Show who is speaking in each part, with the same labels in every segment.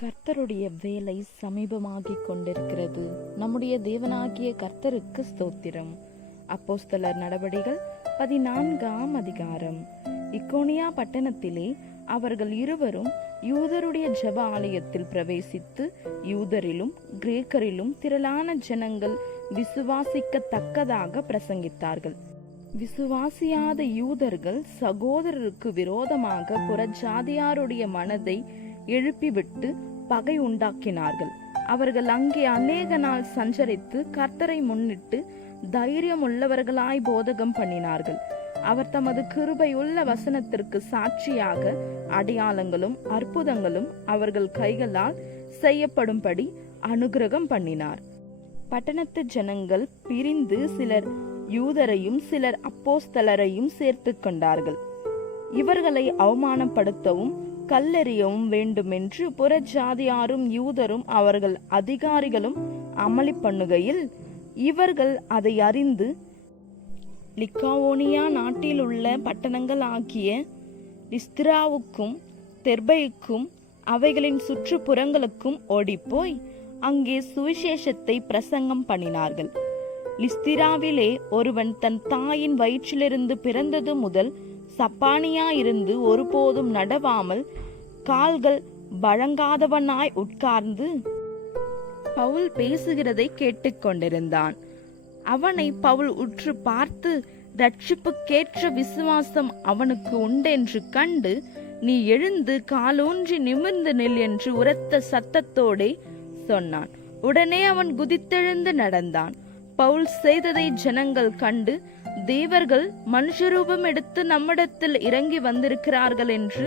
Speaker 1: கர்த்தருடைய வேலை சமீபமாகிக் கொண்டிருக்கிறது. நம்முடைய தேவனாகிய கர்த்தருக்கு ஸ்தோத்திரம். அப்போஸ்தலர் நடவடிகள் பதினான்காம் அதிகாரம். இக்கோனியா பட்டணத்திலே அவர்கள் இருவரும் யூதருடைய ஜெப ஆலயத்தில் பிரவேசித்து யூதரிலும் கிரேக்கரிலும் திரளான ஜனங்கள் விசுவாசிக்கத்தக்கதாக பிரசங்கித்தார்கள். விசுவாசியாத யூதர்கள் சகோதரருக்கு விரோதமாக புறஜாதியாருடைய மனதை எழுப்பிவிட்டு பகை உண்டாக்கினார்கள். அவர்கள் அங்கே அநேக நாள் சஞ்சரித்து கர்த்தரை முன்னிட்டு தைரியம் உள்ளவர்களாய் போதகம் பண்ணினார்கள். அவர் தமது கிருபையுள்ள வசனத்திற்கு சாட்சியாக அடையாளங்களும் அற்புதங்களும் அவர்கள் கைகளால் செய்யப்படும்படி அனுக்கிரகம் பண்ணினார். பட்டணத்து ஜனங்கள் பிரிந்து சிலர் யூதரையும் சிலர் அப்போஸ்தலரையும் சேர்த்து கொண்டார்கள். இவர்களை அவமானப்படுத்தவும் கல்லெறியவும் வேண்டுமென்று புறஜாதியாரும் யூதரும் அவர்கள் அதிகாரிகளும் அமளி பண்ணுகையில் இவர்கள் அதை அறிந்து லிக்காவோனியா நாட்டில் உள்ள பட்டணங்கள் ஆகிய லிஸ்திராவுக்கும் தெர்பைக்கும் அவைகளின் சுற்றுப்புறங்களுக்கும் ஓடிப்போய் அங்கே சுவிசேஷத்தை பிரசங்கம் பண்ணினார்கள். லிஸ்திராவிலே ஒருவன் தன் தாயின் வயிற்றிலிருந்து பிறந்தது முதல் சப்பானியா இருந்து ஒருபோதும் நடவாமல் கால்கள் வழங்காதவனாய் உட்கார்ந்து பவுல் பேசுகிறதை கேட்டுக்கொண்டிருந்தான் அவனை பவுல் உற்று பார்த்து ரட்சிப்புக்கேற்ற விசுவாசம் அவனுக்கு உண்டென்று கண்டு நீ எழுந்து காலூன்றி நிமிர்ந்து நில் என்று உரத்த சத்தத்தோடே சொன்னான். உடனே அவன் குதித்தெழுந்து நடந்தான். பவுல் செய்ததை ஜனங்கள் கண்டு தேவர்கள் மனுஷரூபம் எடுத்து நம்மிடத்தில் இறங்கி வந்திருக்கிறார்கள் என்று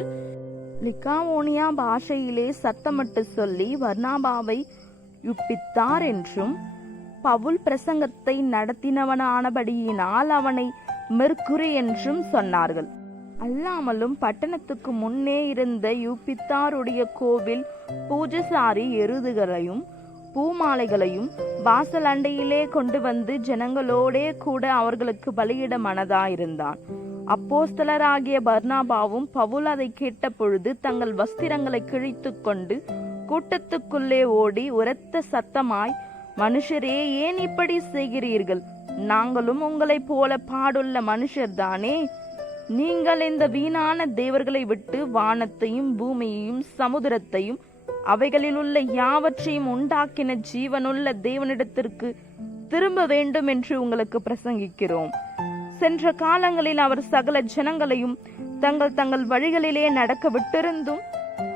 Speaker 1: லிகாவோனியா பாஷையிலே சத்தமிட்டு சொல்லி வர்ணாபாவை யுப்பித்தார் என்றும் பவுல் பிரசங்கத்தை நடத்தினவனானபடியினால் அவனை மெர்க்குரி என்றும் சொன்னார்கள். அல்லாமலும் பட்டணத்துக்கு முன்னே இருந்த யூப்பித்தாருடைய கோவில் பூஜசாரி எருதுகளையும் பூமாலைகளையும் வாசல் அண்டையிலே கொண்டு வந்து ஜனங்களோடே கூட அவர்களுக்கு பலியிட மனதாயிருந்தான். அப்போஸ்தலராகிய பர்னாபாவும் பவுல் அதை கேட்ட பொழுது தங்கள் வஸ்திரங்களை கிழித்து கொண்டு கூட்டத்துக்குள்ளே ஓடி உரத்த சத்தமாய் மனுஷரே ஏன் இப்படி செய்கிறீர்கள்? நாங்களும் உங்களைப் போல பாடுள்ள மனுஷர்தானே? நீங்கள் இந்த வீணான தேவர்களை விட்டு வானத்தையும் பூமியையும் சமுதிரத்தையும் அவைகளில் உள்ள யாவற்றையும் உண்டாக்கின ஜீவனுள்ள தேவனிடத்திற்கு திரும்ப வேண்டும் என்று உங்களுக்கு பிரசங்கிக்கிறோம். சென்ற காலங்களில் அவர் சகல ஜனங்களையும் தங்கள் தங்கள் வழிகளிலே நடக்க விட்டிருந்தும்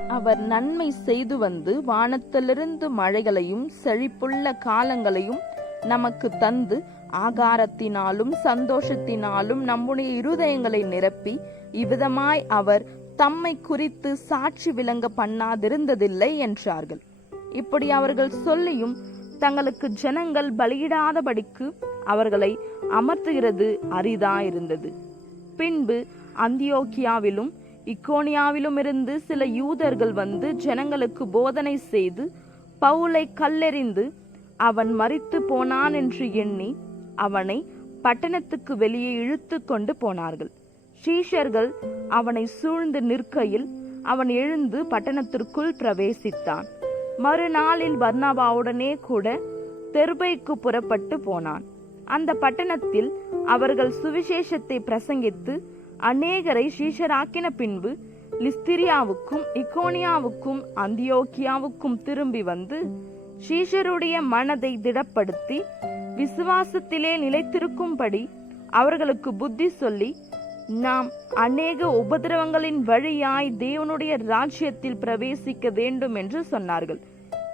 Speaker 1: அவர் நன்மை செய்து வந்து வானத்திலிருந்து மழைகளையும் செழிப்புள்ள காலங்களையும் நமக்கு தந்து ஆகாரத்தினாலும் சந்தோஷத்தினாலும் நம்முடைய இருதயங்களை நிரப்பி இவ்விதமாய் அவர் தம்மை குறித்து சாட்சி விளங்க பண்ணாதிருந்ததில்லை என்றார்கள். இப்படி அவர்கள் சொல்லியும் தங்களுக்கு ஜனங்கள் பலியிடாதபடிக்கு அவர்களை அமர்த்துகிறது அரிதாயிருந்தது பின்பு அந்தியோக்கியாவிலும் இக்கோனியாவிலும் இருந்து சில யூதர்கள் வந்து ஜனங்களுக்கு போதனை செய்து பவுலை கல்லெறிந்து அவன் மறித்து போனான் என்று எண்ணி அவனை பட்டணத்துக்கு வெளியே இழுத்து கொண்டு போனார்கள். சீஷர்கள் அவனை சூழ்ந்து நிற்கையில் அவன் எழுந்து பட்டணத்திற்குள் பிரவேசித்தான். மறுநாளில் பர்னாபாவுடனே கூட தெருபைக்கு புறப்பட்டு போனான். அந்த பட்டணத்தில் அவர்கள் சுவிசேஷத்தை பிரசங்கித்து அநேகரை சீஷராக்கின பின்பு லிஸ்திரியாவுக்கும் இக்கோனியாவுக்கும் அந்தியோக்கியாவுக்கும் திரும்பி வந்து சீஷருடைய மனதை திடப்படுத்தி விசுவாசத்திலே நிலைத்திருக்கும்படி அவர்களுக்கு புத்தி சொல்லி நாம் அநேக உபதிரவங்களின் வழியாய் தேவனுடைய ராஜ்யத்தில் பிரவேசிக்க வேண்டும் என்று சொன்னார்கள்.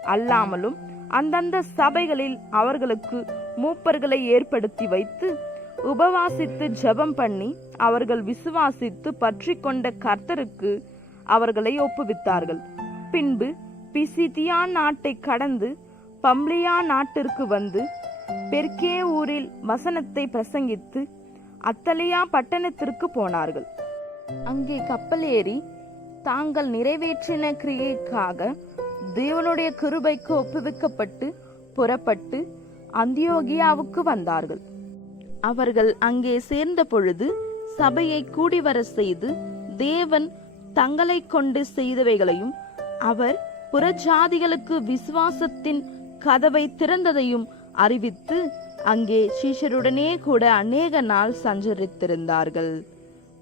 Speaker 1: அல்லாமலும் அந்தந்த சபைகளில் அவர்களுக்கு மூப்பர்களை ஏற்படுத்தி வைத்து உபவாசித்து ஜெபம் பண்ணி அவர்கள் விசுவாசித்து பற்றி கொண்ட கர்த்தருக்கு அவர்களை ஒப்புவித்தார்கள். பின்பு பிசிதியா நாட்டை கடந்து பம்லியா நாட்டிற்கு வந்து பெர்கே ஊரில் வசனத்தை பிரசங்கித்து அத்தலையா பட்டணத்திற்கு போனார்கள். அங்கே கப்பல் ஏறி தாங்கள் நிறைவேற்றின கிரியைக்காக தேவனுடைய கிருபைக்கு ஒப்புவிக்கப்பட்டு புறப்பட்டு அந்தியோகியாவுக்கு வந்தார்கள். அவர்கள் அங்கே சேர்ந்த பொழுது சபையை கூடிவர செய்து தேவன் தங்களை கொண்டு செய்தவைகளையும் அவர் புறஜாதிகளுக்கு விசுவாசத்தின் கதவை திறந்ததையும் அறிவித்து அங்கே சீஷருடனே கூட அநேக நாள் சஞ்சரித்திருந்தார்கள்.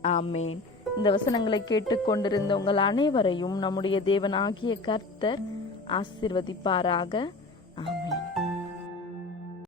Speaker 1: ஆமேன். இந்த வசனங்களை கேட்டுக்கொண்டிருந்த உங்கள் அனைவரையும் நம்முடைய தேவனாகிய கர்த்தர் ஆசிர்வதிப்பாராக. ஆமேன்.